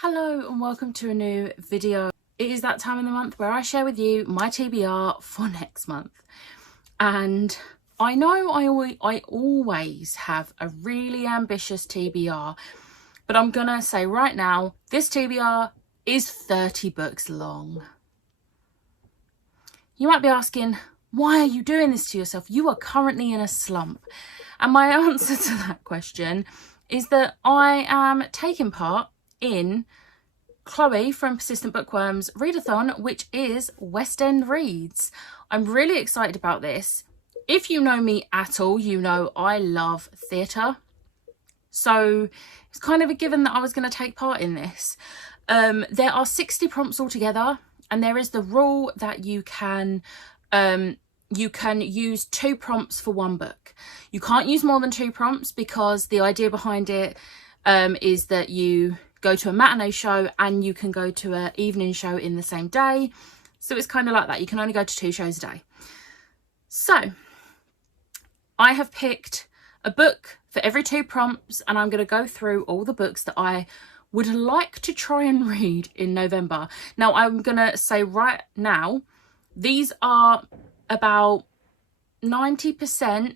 Hello and welcome to a new video. It is that time of the month where I share with you my TBR for next month. And I know I always have a really ambitious TBR, but I'm gonna say right now, this TBR is 30 books long. You might be asking, why are you doing this to yourself? You are currently in a slump. And my answer to that question is that I am taking part in Chloe from Persistent Bookworm's Readathon, which is West End Reads. I'm really excited about this. If you know me at all, you know I love theatre. So it's kind of a given that I was going to take part in this. There are 60 prompts altogether, and there is the rule that you can use 2 prompts for one book. You can't use more than 2 prompts because the idea behind it is that you go to a matinee show and you can go to an evening show in the same day. So it's kind of like that. You can only go to 2 shows a day. So I have picked a book for every 2 prompts, and I'm going to go through all the books that I would like to try and read in November. Now, I'm going to say right now, these are about 90%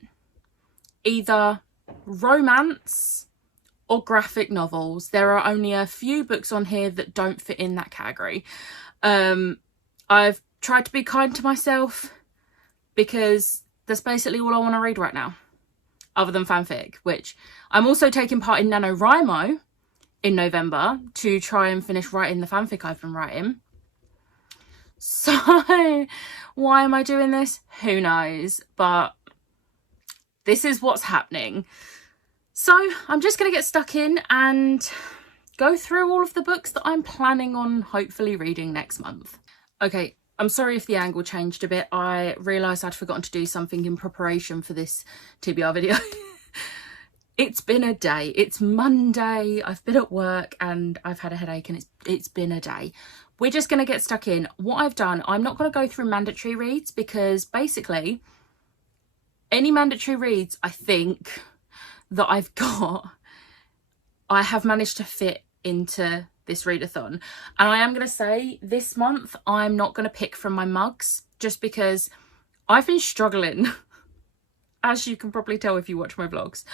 either romance or graphic novels. There are only a few books on here that don't fit in that category. I've tried to be kind to myself because that's basically all I want to read right now, other than fanfic, which I'm also taking part in NaNoWriMo in November to try and finish writing the fanfic I've been writing. So why am I doing this? Who knows? But this is what's happening. So I'm just going to get stuck in and go through all of the books that I'm planning on hopefully reading next month. Okay, I'm sorry if the angle changed a bit. I realised I'd forgotten to do something in preparation for this TBR video. It's been a day. It's Monday. I've been at work and I've had a headache, and it's been a day. We're just going to get stuck in. What I've done, I'm not going to go through mandatory reads because basically any mandatory reads I think that I've got, I have managed to fit into this readathon. And I am going to say this month I'm not going to pick from my mugs, just because I've been struggling, as you can probably tell if you watch my vlogs.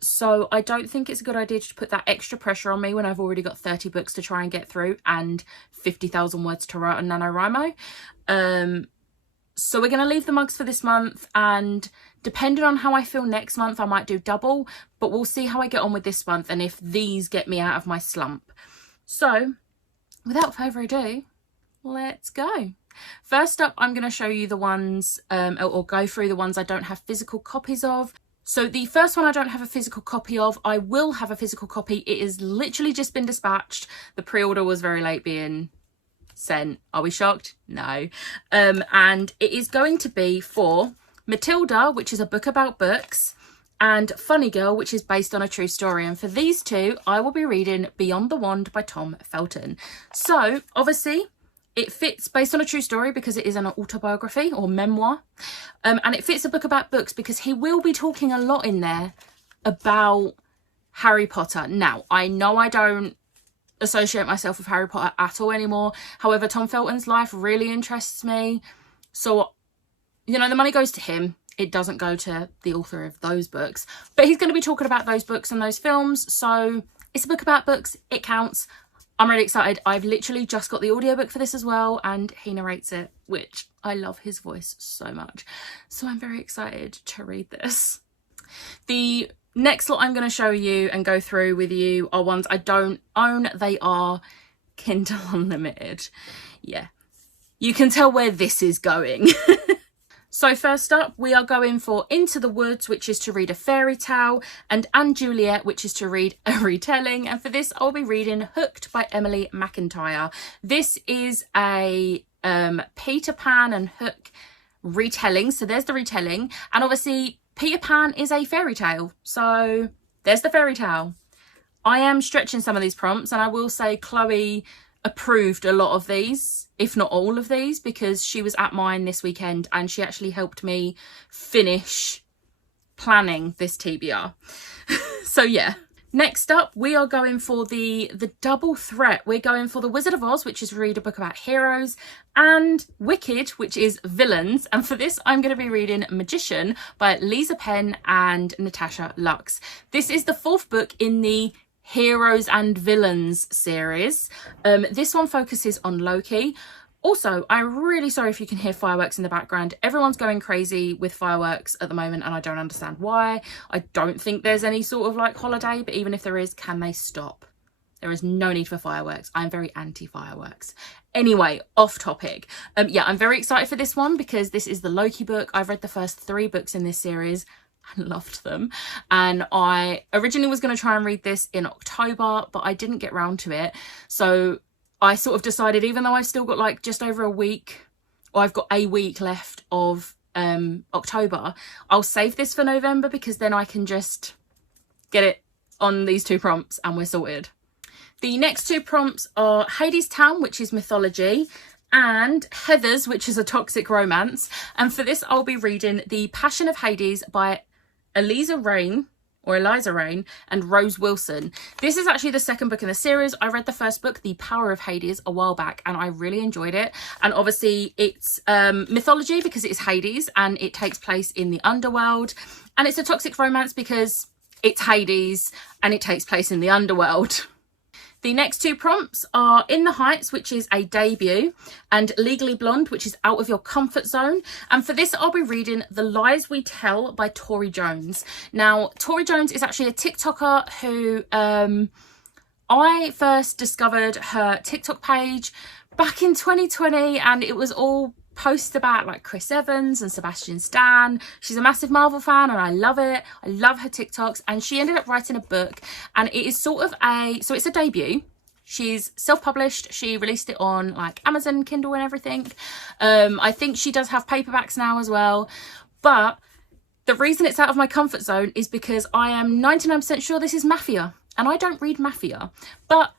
So I don't think it's a good idea to put that extra pressure on me when I've already got 30 books to try and get through and 50,000 words to write on NaNoWriMo. So we're going to leave the mugs for this month, and depending on how I feel next month, I might do double, but we'll see how I get on with this month and if these get me out of my slump. So without further ado, let's go. First up, I'm going to show you the ones, or go through the ones I don't have physical copies of. So the first one I don't have a physical copy of. I will have a physical copy. It has literally just been dispatched. The pre-order was very late being sent. Are we shocked? No. And it is going to be for Matilda, which is a book about books, and Funny Girl, which is based on a true story. And for these two, I will be reading Beyond the Wand by Tom Felton. So obviously it fits based on a true story because it is an autobiography or memoir. And it fits a book about books because he will be talking a lot in there about Harry Potter. Now, I know I don't associate myself with Harry Potter at all anymore. However, Tom Felton's life really interests me. So, you know, the money goes to him. It doesn't go to the author of those books. But he's going to be talking about those books and those films. So it's a book about books. It counts. I'm really excited. I've literally just got the audiobook for this as well, and he narrates it, which I love his voice so much. So I'm very excited to read this. The next lot I'm going to show you and go through with you are ones I don't own. They are Kindle Unlimited. Yeah, you can tell where this is going. So first up, we are going for Into the Woods, which is to read a fairy tale, and Juliet, which is to read a retelling. And for this, I'll be reading Hooked by Emily McIntyre. This is a Peter Pan and Hook retelling. So there's the retelling. And obviously, Peter Pan is a fairy tale. So there's the fairy tale. I am stretching some of these prompts, and I will say Chloe approved a lot of these, if not all of these, because she was at mine this weekend and she actually helped me finish planning this TBR. So yeah, Next up, we are going for the double threat. We're going for The Wizard of Oz, which is read a book about heroes, and Wicked, which is villains. And for this, I'm going to be reading Magician by Lisa Penn and Natasha Lux. This is the 4th book in the Heroes and Villains series. This one focuses on Loki. Also, I'm really sorry if you can hear fireworks in the background. Everyone's going crazy with fireworks at the moment and I don't understand why. I don't think there's any sort of like holiday, but even if there is, can they stop? There is no need for fireworks. I'm very anti-fireworks. Anyway, off topic. Yeah, I'm very excited for this one because this is the Loki book. I've read the first 3 books in this series and loved them. And I originally was going to try and read this in October, but I didn't get round to it. So I sort of decided, even though I've still got like just over a week, or I've got a week left of October, I'll save this for November because then I can just get it on these 2 prompts and we're sorted. The next 2 prompts are Hades Town, which is mythology, and Heathers, which is a toxic romance. And for this, I'll be reading The Passion of Hades by Eliza Rain and Rose Wilson. This is actually the 2nd book in the series. I read the 1st book, The Power of Hades, a while back and I really enjoyed it. And obviously it's mythology because it is Hades and it takes place in the underworld. And it's a toxic romance because it's Hades and it takes place in the underworld. The next 2 prompts are In the Heights, which is a debut, and Legally Blonde, which is out of your comfort zone. And for this, I'll be reading The Lies We Tell by Tori Jones. Now, Tori Jones is actually a TikToker who I first discovered her TikTok page back in 2020, and it was all posts about like Chris Evans and Sebastian Stan. She's a massive Marvel fan and I love it. I love her TikToks, and she ended up writing a book, and it is sort of so it's a debut. She's self-published. She released it on like Amazon Kindle and everything. I think she does have paperbacks now as well, but the reason it's out of my comfort zone is because I am 99% sure this is Mafia, and I don't read Mafia, but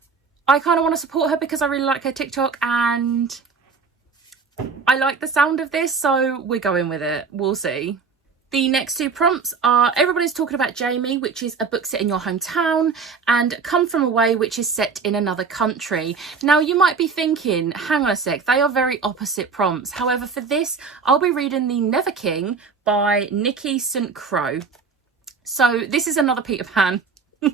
I kind of want to support her because I really like her TikTok and I like the sound of this, so we're going with it. We'll see. The next 2 prompts are Everybody's Talking About Jamie, which is a book set in your hometown, and Come From Away, which is set in another country. Now, you might be thinking, hang on a sec, they are very opposite prompts. However, for this, I'll be reading The Never King by Nikki St. Crow. So this is another Peter Pan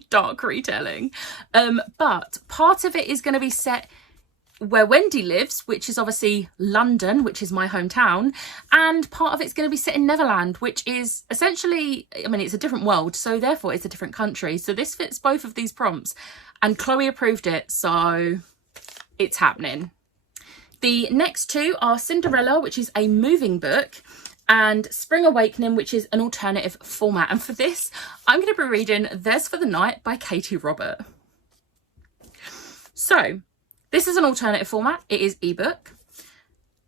dark retelling. But part of it is going to be set where Wendy lives, which is obviously London, which is my hometown, and part of it's going to be set in Neverland, which is essentially, I mean, it's a different world, so therefore it's a different country. So this fits both of these prompts, and Chloe approved it, so it's happening. The next 2 are Cinderella, which is a moving book, and Spring Awakening, which is an alternative format. And for this, I'm going to be reading There's for the Night by Katie Robert. So this is an alternative format. It is ebook,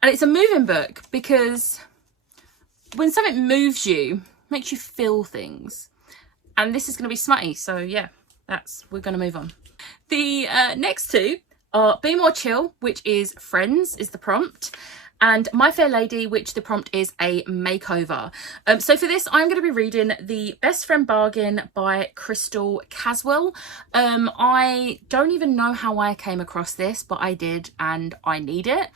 and it's a moving book because when something moves you, makes you feel things, and this is going to be smutty. So yeah, we're going to move on. The next 2 are Be More Chill, which is Friends, is the prompt, and My Fair Lady, which the prompt is a makeover. So for this, I'm going to be reading The Best Friend Bargain by Crystal Caswell. I don't even know how I came across this, but I did, and I need it.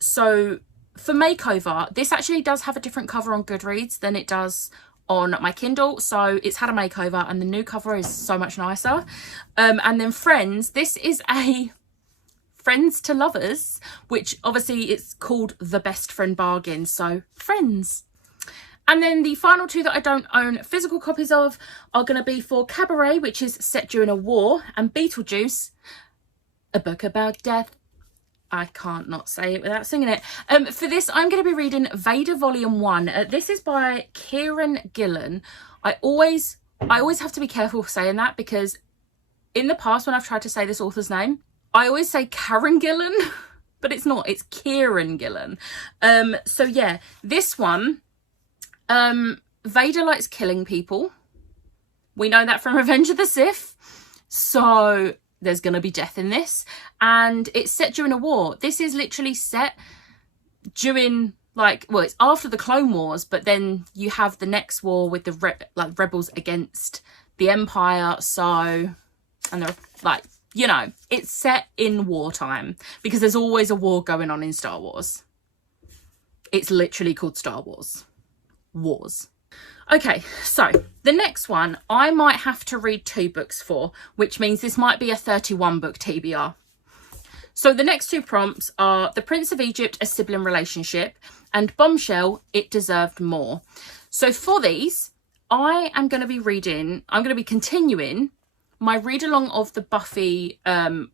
So for makeover, this actually does have a different cover on Goodreads than it does on my Kindle, so it's had a makeover and the new cover is so much nicer. And then Friends, this is a Friends to Lovers, which obviously it's called The Best Friend Bargain, so Friends. And then the final 2 that I don't own physical copies of are going to be for Cabaret, which is set during a war, and Beetlejuice, a book about death. I can't not say it without singing it. For this, I'm going to be reading Vader Volume 1. This is by Kieran Gillen. I always have to be careful saying that because in the past when I've tried to say this author's name, I always say Karen Gillan, but it's not. It's Kieran Gillen. So yeah, this one, Vader likes killing people. We know that from Revenge of the Sith. So there's going to be death in this. And it's set during a war. This is literally set during, like, well, it's after the Clone Wars, but then you have the next war with the rebels against the Empire, so, and they're like, you know, it's set in wartime because there's always a war going on in Star Wars. It's literally called Star Wars. Wars. Okay, so the next one I might have to read 2 books for, which means this might be a 31 book TBR. So the next 2 prompts are The Prince of Egypt, A Sibling Relationship, and Bombshell, It Deserved More. So for these, I'm going to be continuing my read along of the Buffy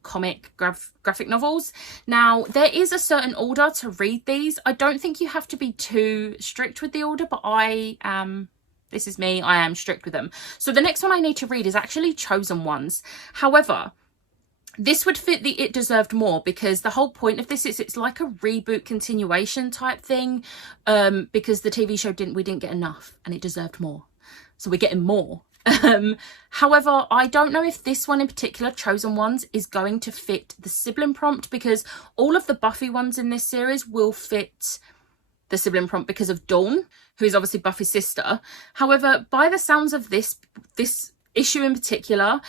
graphic novels. Now, there is a certain order to read these. I don't think you have to be too strict with the order, but this is me, I am strict with them. So the next one I need to read is actually Chosen Ones. However, this would fit the It Deserved More because the whole point of this is it's like a reboot continuation type thing, because the TV show we didn't get enough and it deserved more. So we're getting more. However, I don't know if this one in particular, Chosen Ones, is going to fit the sibling prompt because all of the Buffy ones in this series will fit the sibling prompt because of Dawn, who is obviously Buffy's sister. However, by the sounds of this issue in particular,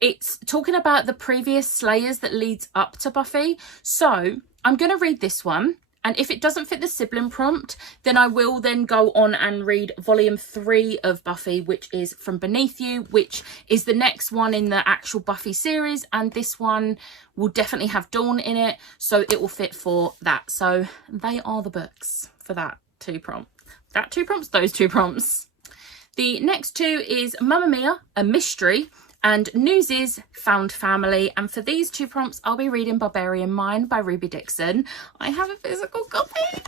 it's talking about the previous Slayers that leads up to Buffy. So I'm going to read this one. And if it doesn't fit the sibling prompt, then I will then go on and read volume 3 of Buffy, which is From Beneath You, which is the next one in the actual Buffy series. And this one will definitely have Dawn in it, so it will fit for that. So they are the books for that 2 prompts. Those 2 prompts. The next 2 is Mamma Mia, A Mystery, and News Is Found Family. And for these 2 prompts, I'll be reading Barbarian Mind by Ruby Dixon. I have a physical copy.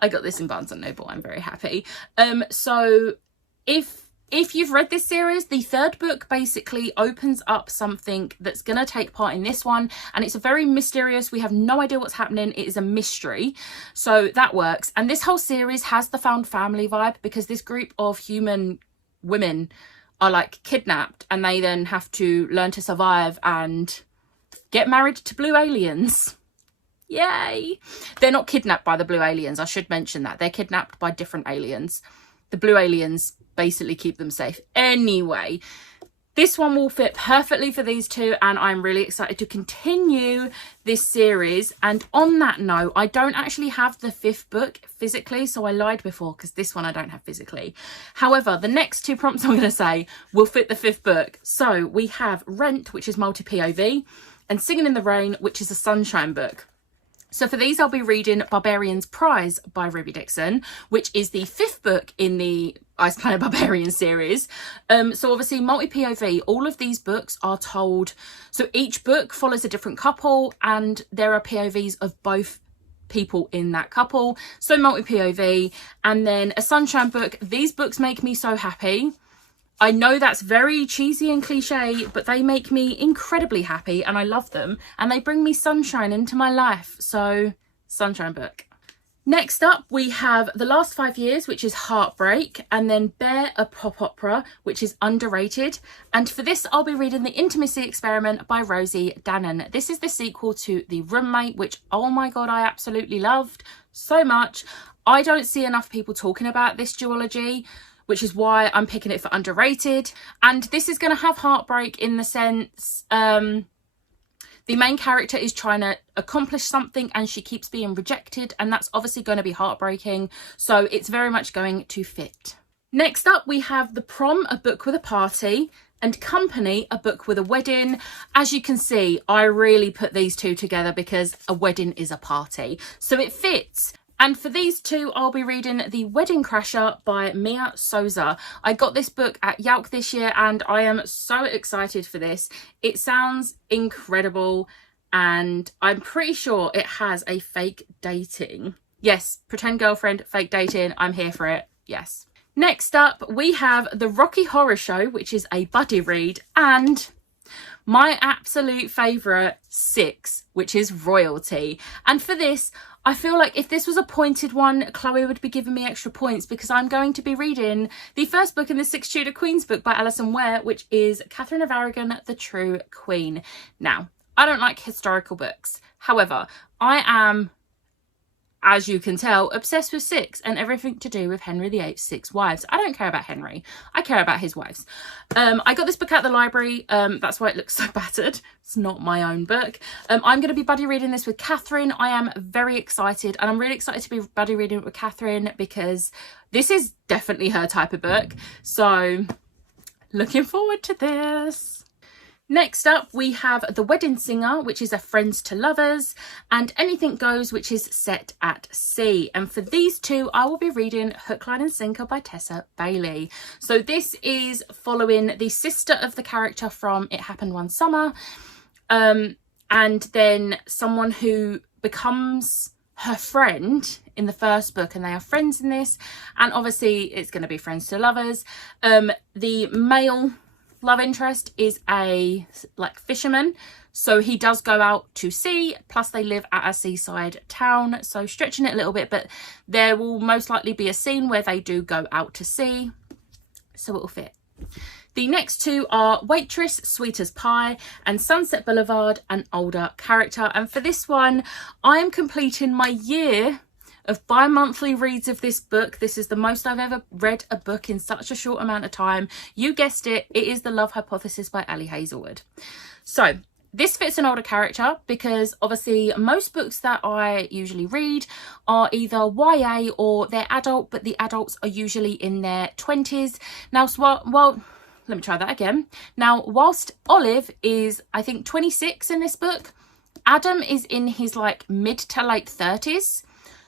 I got this in Barnes & Noble. I'm very happy. So if you've read this series, the 3rd book basically opens up something that's going to take part in this one. And it's a very mysterious, we have no idea what's happening. It is a mystery. So that works. And this whole series has the found family vibe because this group of human women are like kidnapped and they then have to learn to survive and get married to blue aliens. Yay! They're not kidnapped by the blue aliens. I should mention that. They're kidnapped by different aliens. The blue aliens basically keep them safe. Anyway, this one will fit perfectly for these 2 and I'm really excited to continue this series. And on that note, I don't actually have the 5th book physically, so I lied before because this one I don't have physically. However, the next 2 prompts I'm going to say will fit the 5th book. So we have Rent, which is multi-POV, and Singing in the Rain, which is a Sunshine book. So for these, I'll be reading Barbarian's Prize by Ruby Dixon, which is the 5th book in the Ice Planet Barbarian series. So obviously multi-POV, all of these books are told. So each book follows a different couple and there are POVs of both people in that couple. So multi-POV. And then a Sunshine book. These books make me so happy. I know that's very cheesy and cliche, but they make me incredibly happy and I love them. And they bring me sunshine into my life. So, Sunshine book. Next up, we have The Last 5 Years, which is Heartbreak, and then Bear, a pop opera, which is underrated. And for this, I'll be reading The Intimacy Experiment by Rosie Dannon. This is the sequel to The Roommate, which, oh my God, I absolutely loved so much. I don't see enough people talking about this duology, which is why I'm picking it for underrated. And this is going to have heartbreak in the sense, the main character is trying to accomplish something and she keeps being rejected, and that's obviously going to be heartbreaking. So it's very much going to fit. Next up, we have The Prom, a book with a party, and Company, a book with a wedding. As you can see, I really put these 2 together because a wedding is a party. So it fits. And for these 2, I'll be reading The Wedding Crasher by Mia Souza. I got this book at Yalc this year and I am so excited for this. It sounds incredible and I'm pretty sure it has a fake dating. Yes, pretend girlfriend, fake dating. I'm here for it. Yes. Next up, we have The Rocky Horror Show, which is a buddy read, and my absolute favourite, 6, which is Royalty. And for this, I feel like if this was a pointed one, Chloe would be giving me extra points because I'm going to be reading the first book in the 6 Tudor Queens book by Alison Ware, which is Catherine of Aragon, the True Queen. Now, I don't like historical books. However, I am as you can tell, obsessed with Six and everything to do with Henry VIII's 6 wives. I don't care about Henry. I care about his wives. I got this book at the library. That's why it looks so battered. It's not my own book. I'm going to be buddy reading this with Catherine. I am very excited, and I'm really excited to be buddy reading it with Catherine because this is definitely her type of book. So looking forward to this. Next up, we have The Wedding Singer, which is a Friends to Lovers, and Anything Goes, which is set at sea. And for these two, I will be reading Hook, Line and Sinker by Tessa Bailey. So this is following the sister of the character from It Happened One Summer, and then someone who becomes her friend in the first book, and they are friends in this. And obviously, it's going to be Friends to Lovers. The male love interest is a fisherman, so he does go out to sea, plus they live at a seaside town, so stretching it a little bit, but there will most likely be a scene where they do go out to sea, so it will fit. The next two are Waitress, Sweet as Pie, and Sunset Boulevard, An Older Character. And for this one, I am completing my year of bi-monthly reads of this book. This is the most I've ever read a book in such a short amount of time. You guessed it, it is The Love Hypothesis by Ali Hazelwood. So this fits an older character because obviously most books that I usually read are either YA or they're adult, but the adults are usually in their 20s. Now, well, let me try that again. Now, whilst Olive is, I think, 26 in this book, Adam is in his mid to late 30s.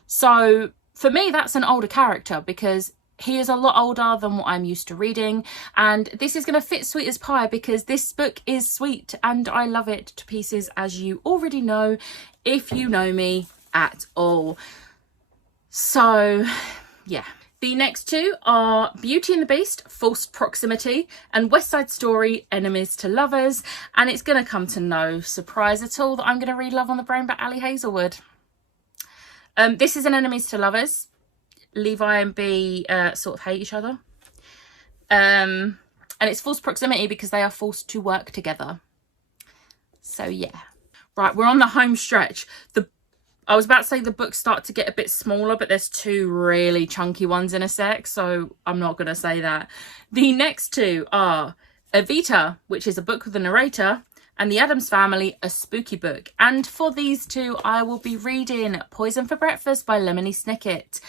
So for me, that's an older character because he is a lot older than what I'm used to reading. And this is going to fit Sweet as Pie because this book is sweet and I love it to pieces, as you already know, if you know me at all. So yeah. The next two are Beauty and the Beast, Forced Proximity, and West Side Story, Enemies to Lovers. And it's going to come to no surprise at all that I'm going to read Love on the Brain by Ali Hazelwood. This is an Enemies to Lovers. Levi and B sort of hate each other. And it's forced proximity because they are forced to work together. So yeah. Right, we're on the home stretch. I was about to say the books start to get a bit smaller, but there's two really chunky ones in a sec, so I'm not going to say that. The next two are Evita, which is a book with a narrator, and The Addams Family, a spooky book. And for these two, I will be reading Poison for Breakfast by Lemony Snicket.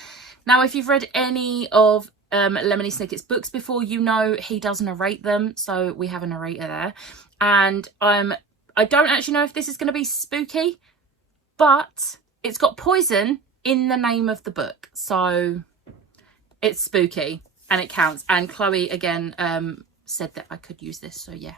Now, if you've read any of Lemony Snicket's books before, you know he does narrate them. So we have a narrator there. And I don't actually know if this is going to be spooky, but it's got poison in the name of the book. So it's spooky and it counts. And Chloe, again, said that I could use this. So yeah.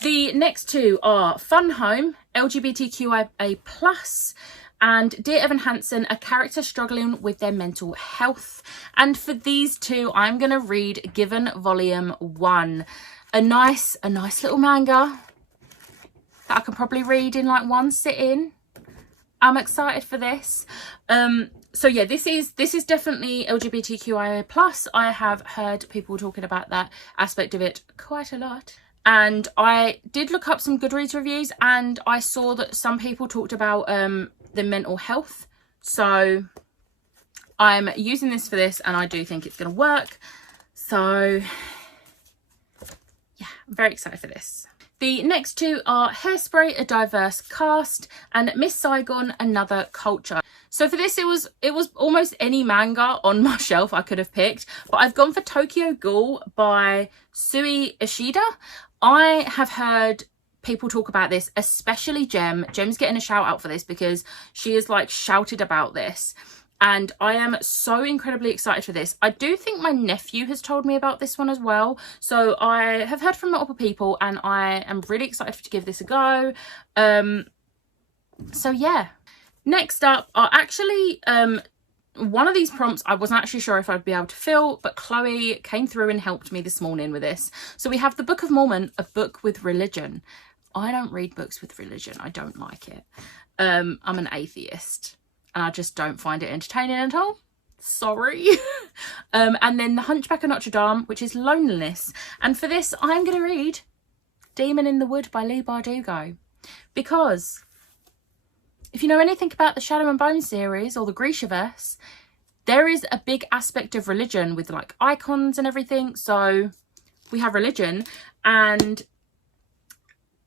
The next two are Fun Home, LGBTQIA+, and Dear Evan Hansen, a character struggling with their mental health. And for these two, I'm going to read Given Volume 1. A nice little manga that I can probably read in one sitting. I'm excited for this. So yeah, this is definitely LGBTQIA+. I have heard people talking about that aspect of it quite a lot. And I did look up some Goodreads reviews and I saw that some people talked about the mental health. So I'm using this for this and I do think it's going to work. So yeah, I'm very excited for this. The next two are Hairspray, a diverse cast, and Miss Saigon, another culture. So for this, it was almost any manga on my shelf I could have picked, but I've gone for Tokyo Ghoul by Sui Ishida. I have heard people talk about this, especially Jem. Jem's getting a shout out for this because she is shouted about this. And I am so incredibly excited for this. I do think my nephew has told me about this one as well. So I have heard from multiple people and I am really excited to give this a go. So yeah. Next up are actually one of these prompts I wasn't actually sure if I'd be able to fill, but Chloe came through and helped me this morning with this. So we have The Book of Mormon, a book with religion. I don't read books with religion. I don't like it. I'm an atheist. And I just don't find it entertaining at all. Sorry. And then The Hunchback of Notre Dame, which is loneliness. And for this, I'm going to read Demon in the Wood by Leigh Bardugo. Because if you know anything about the Shadow and Bone series or the Grishaverse, there is a big aspect of religion with like icons and everything. So we have religion, and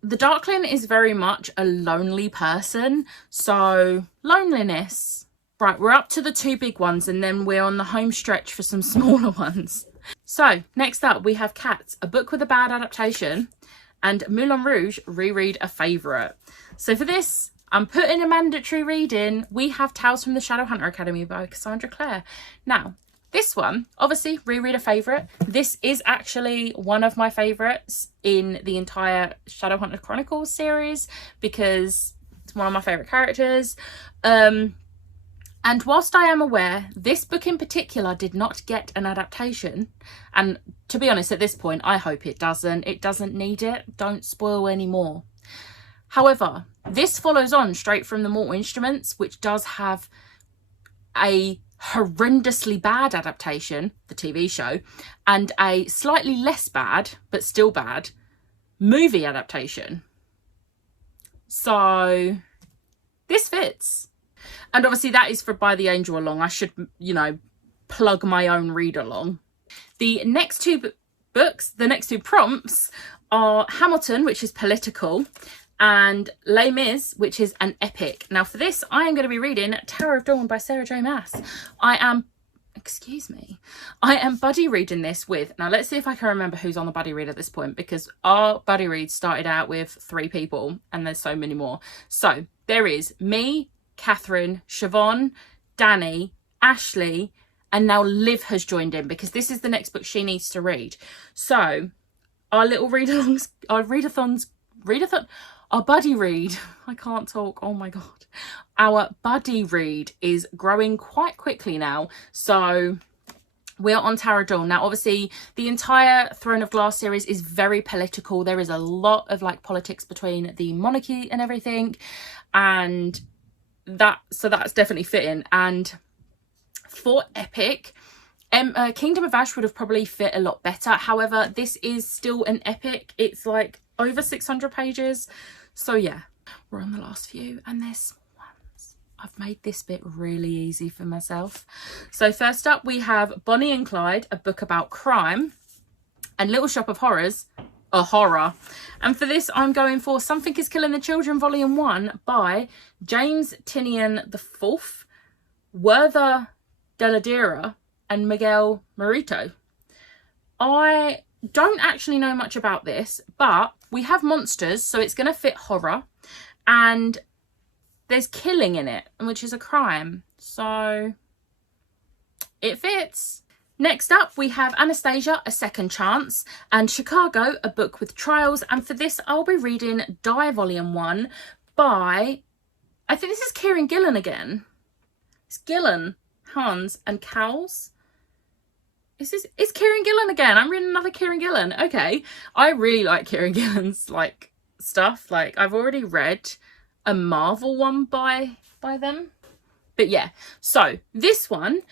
the Darkling is very much a lonely person. So loneliness. Right, we're up to the 2 big ones, and then we're on the home stretch for some smaller ones. So next up we have Cats, a book with a bad adaptation, and Moulin Rouge, reread a favourite. So for this, I'm putting a mandatory reading. We have Tales from the Shadowhunter Academy by Cassandra Clare. Now, this one, obviously, reread a favourite. This is actually one of my favourites in the entire Shadowhunter Chronicles series because it's one of my favourite characters. And whilst I am aware, this book in particular did not get an adaptation. And to be honest, at this point, I hope it doesn't. It doesn't need it. Don't spoil any more. However, this follows on straight from the Mortal Instruments, which does have a horrendously bad adaptation, the TV show, and a slightly less bad, but still bad, movie adaptation. So this fits. And obviously that is for By the Angel Along. I should, you know, plug my own read along. The next 2 books, the next 2 prompts are Hamilton, which is political, and Les Mis, which is an epic. Now for this, I am going to be reading Tower of Dawn by Sarah J. Maas. I am buddy reading this with, now let's see if I can remember who's on the buddy read at this point, because our buddy read started out with 3 people and there's so many more. So there is me, Catherine, Siobhan, Danny, Ashley, and now Liv has joined in because this is the next book she needs to read. So our little read-alongs, our buddy read, I can't talk, oh my god. Our buddy read is growing quite quickly now. So we're on Tower of Dawn. Now, obviously, the entire Throne of Glass series is very political. There is a lot of like politics between the monarchy and everything. And so that's definitely fitting. And for epic, Kingdom of Ash would have probably fit a lot better. However, this is still an epic. It's like over 600 pages. So yeah, we're on the last few, and there's small ones. I've made this bit really easy for myself. So first up we have Bonnie and Clyde, a book about crime, and Little Shop of Horrors, a horror. And for this I'm going for Something is Killing the Children Volume 1 by James Tinian IV, Werther Deladera and Miguel Marito. I don't actually know much about this, but we have monsters, so it's going to fit horror, and there's killing in it, which is a crime, so it fits. Next up we have Anastasia, A Second Chance, and Chicago, a book with trials. And for this I'll be reading Die Volume 1 by, I think this is Kieran Gillen again. It's Gillen, Hans and Cowles. It's Kieran Gillen again. I'm reading another Kieran Gillen. Okay, I really like Kieran Gillen's like stuff. Like I've already read a Marvel one by them, but yeah. So this one,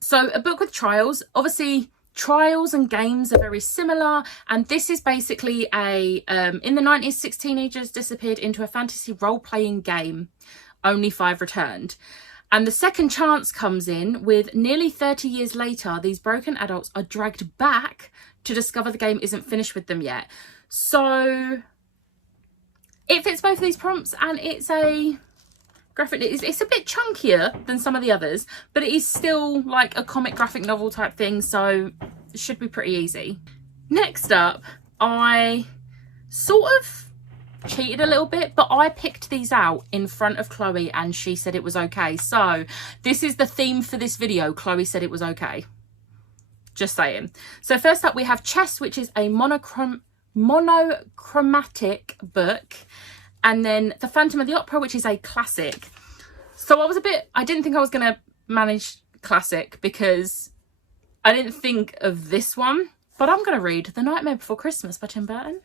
so a book with trials. Obviously, trials and games are very similar, and this is basically a in the 90s, 6 teenagers disappeared into a fantasy role-playing game. Only 5 returned. And the second chance comes in with nearly 30 years later, these broken adults are dragged back to discover the game isn't finished with them yet. So it fits both of these prompts, and it's a graphic. It's a bit chunkier than some of the others, but it is still like a comic graphic novel type thing, so it should be pretty easy. Next up, I sort of cheated a little bit, but I picked these out in front of Chloe and she said it was okay. So this is the theme for this video. Chloe said it was okay. Just saying. So first up we have Chess, which is a monochromatic book, and then The Phantom of the Opera, which is a classic. So I didn't think I was going to manage classic because I didn't think of this one, but I'm going to read The Nightmare Before Christmas by Tim Burton.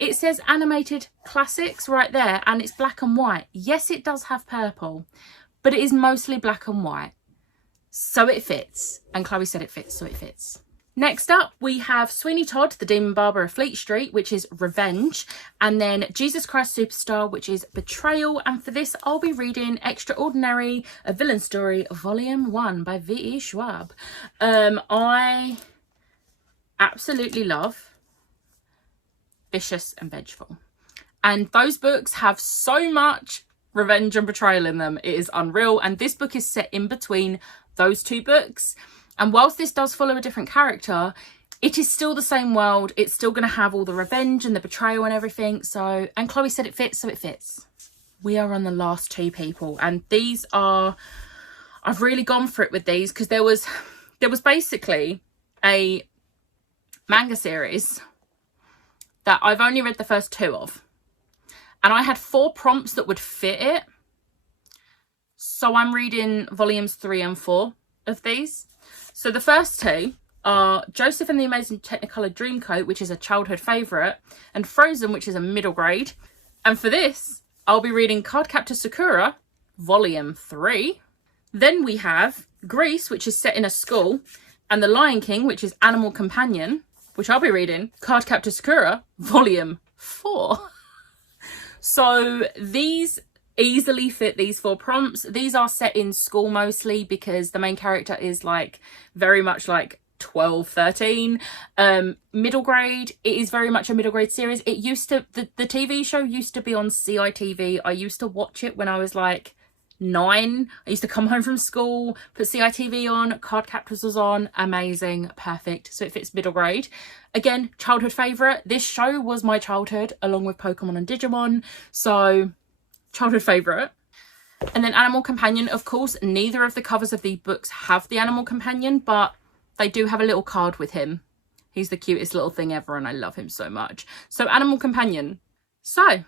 It says animated classics right there, and it's black and white. Yes, it does have purple, but it is mostly black and white, so it fits. And Chloe said it fits, so it fits. Next up, we have Sweeney Todd, the Demon Barber of Fleet Street, which is Revenge. And then Jesus Christ Superstar, which is Betrayal. And for this, I'll be reading Extraordinary, A Villain Story, Volume 1 by V.E. Schwab. I absolutely love Vicious and Vengeful. And those books have so much revenge and betrayal in them. It is unreal. And this book is set in between those two books. And whilst this does follow a different character, it is still the same world. It's still going to have all the revenge and the betrayal and everything. So, and Chloe said it fits, so it fits. We are on the last two people. And these are, I've really gone for it with these because there was basically a manga series that I've only read the first two of. And I had 4 prompts that would fit it. So I'm reading volumes 3 and 4 of these. So the first two are Joseph and the Amazing Technicolor Dreamcoat, which is a childhood favourite, and Frozen, which is a middle grade. And for this, I'll be reading Cardcaptor Sakura, Volume 3. Then we have Grease, which is set in a school, and The Lion King, which is Animal Companion, which I'll be reading Cardcaptor Sakura, Volume 4. So these easily fit these 4 prompts. These are set in school mostly because the main character is like very much like 12, 13. Middle grade, it is very much a middle grade series. It used to, the TV show used to be on CITV. I used to watch it when I was like 9. I used to come home from school, put CITV on, Cardcaptors was on, amazing, perfect. So it fits middle grade. Again, childhood favourite. This show was my childhood along with Pokemon and Digimon. So childhood favourite. And then Animal Companion, of course, neither of the covers of the books have the Animal Companion, but they do have a little card with him. He's the cutest little thing ever and I love him so much. So Animal Companion. So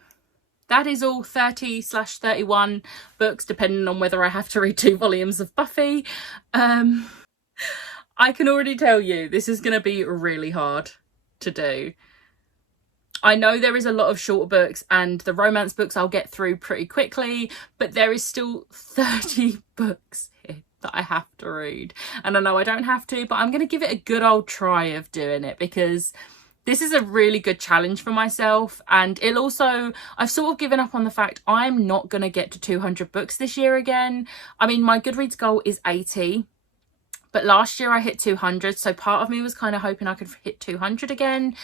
that is all 30/31 books, depending on whether I have to read 2 volumes of Buffy. I can already tell you this is going to be really hard to do. I know there is a lot of shorter books and the romance books I'll get through pretty quickly, but there is still 30 books here that I have to read. And I know I don't have to, but I'm going to give it a good old try of doing it because this is a really good challenge for myself. And it'll also, I've sort of given up on the fact I'm not going to get to 200 books this year again. I mean, my Goodreads goal is 80. But last year I hit 200. So part of me was kind of hoping I could hit 200 again.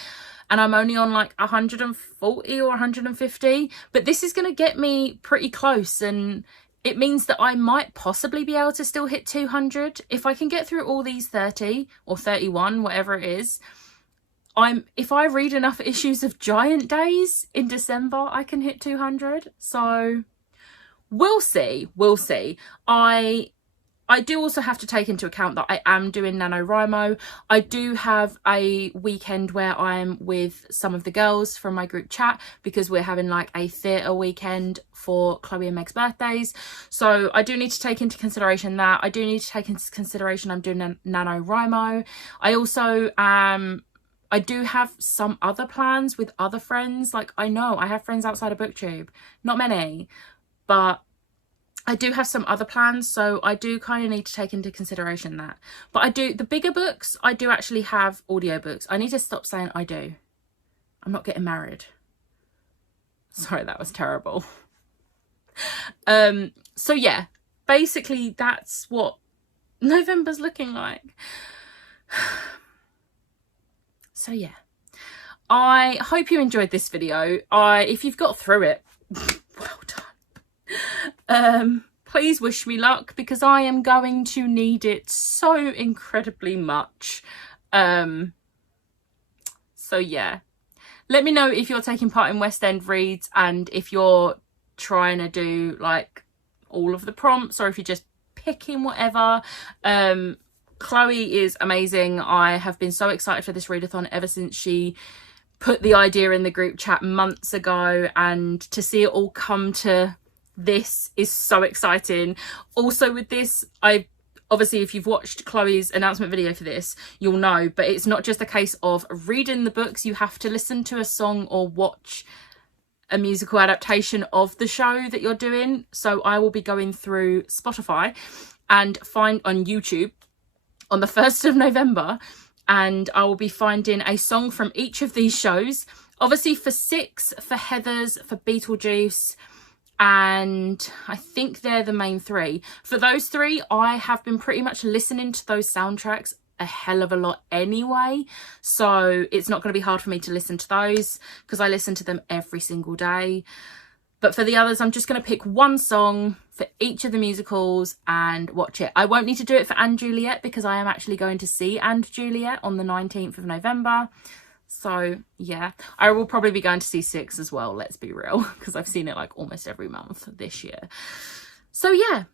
And I'm only on like 140 or 150. But this is going to get me pretty close. And it means that I might possibly be able to still hit 200. If I can get through all these 30 or 31, whatever it is. If I read enough issues of Giant Days in December, I can hit 200. So we'll see. We'll see. I do also have to take into account that I am doing NaNoWriMo. I do have a weekend where I'm with some of the girls from my group chat because we're having like a theatre weekend for Chloe and Meg's birthdays. So I do need to take into consideration that. I do need to take into consideration I'm doing NaNoWriMo. I also I do have some other plans with other friends. Like I know I have friends outside of BookTube. Not many, but I do have some other plans, so I do kind of need to take into consideration that. But the bigger books, I do actually have audiobooks. I need to stop saying I do. I'm not getting married. Sorry, that was terrible. So yeah, basically that's what November's looking like. So yeah, I hope you enjoyed this video. If you've got through it, well done. Please wish me luck because I am going to need it so incredibly much. So yeah, let me know if you're taking part in West End reads and if you're trying to do like all of the prompts or if you're just picking whatever. Chloe is amazing. I have been so excited for this readathon ever since she put the idea in the group chat months ago, and to see it all come to this is so exciting. Also with this, obviously if you've watched Chloe's announcement video for this, you'll know, but it's not just a case of reading the books. You have to listen to a song or watch a musical adaptation of the show that you're doing. So I will be going through Spotify and find on YouTube on the 1st of November and I will be finding a song from each of these shows. Obviously for 6, for Heathers, for Beetlejuice, and I think they're the main 3. For those 3, I have been pretty much listening to those soundtracks a hell of a lot anyway, so it's not going to be hard for me to listen to those because I listen to them every single day. But for the others, I'm just going to pick one song for each of the musicals and watch it. I won't need to do it for & Juliet because I am actually going to see & Juliet on the 19th of November. So yeah, I will probably be going to see 6 as well, let's be real, because I've seen it like almost every month this year. So yeah,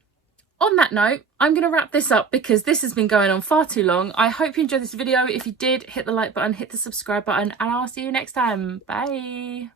on that note, I'm going to wrap this up because this has been going on far too long. I hope you enjoyed this video. If you did, hit the like button, hit the subscribe button, and I'll see you next time. Bye.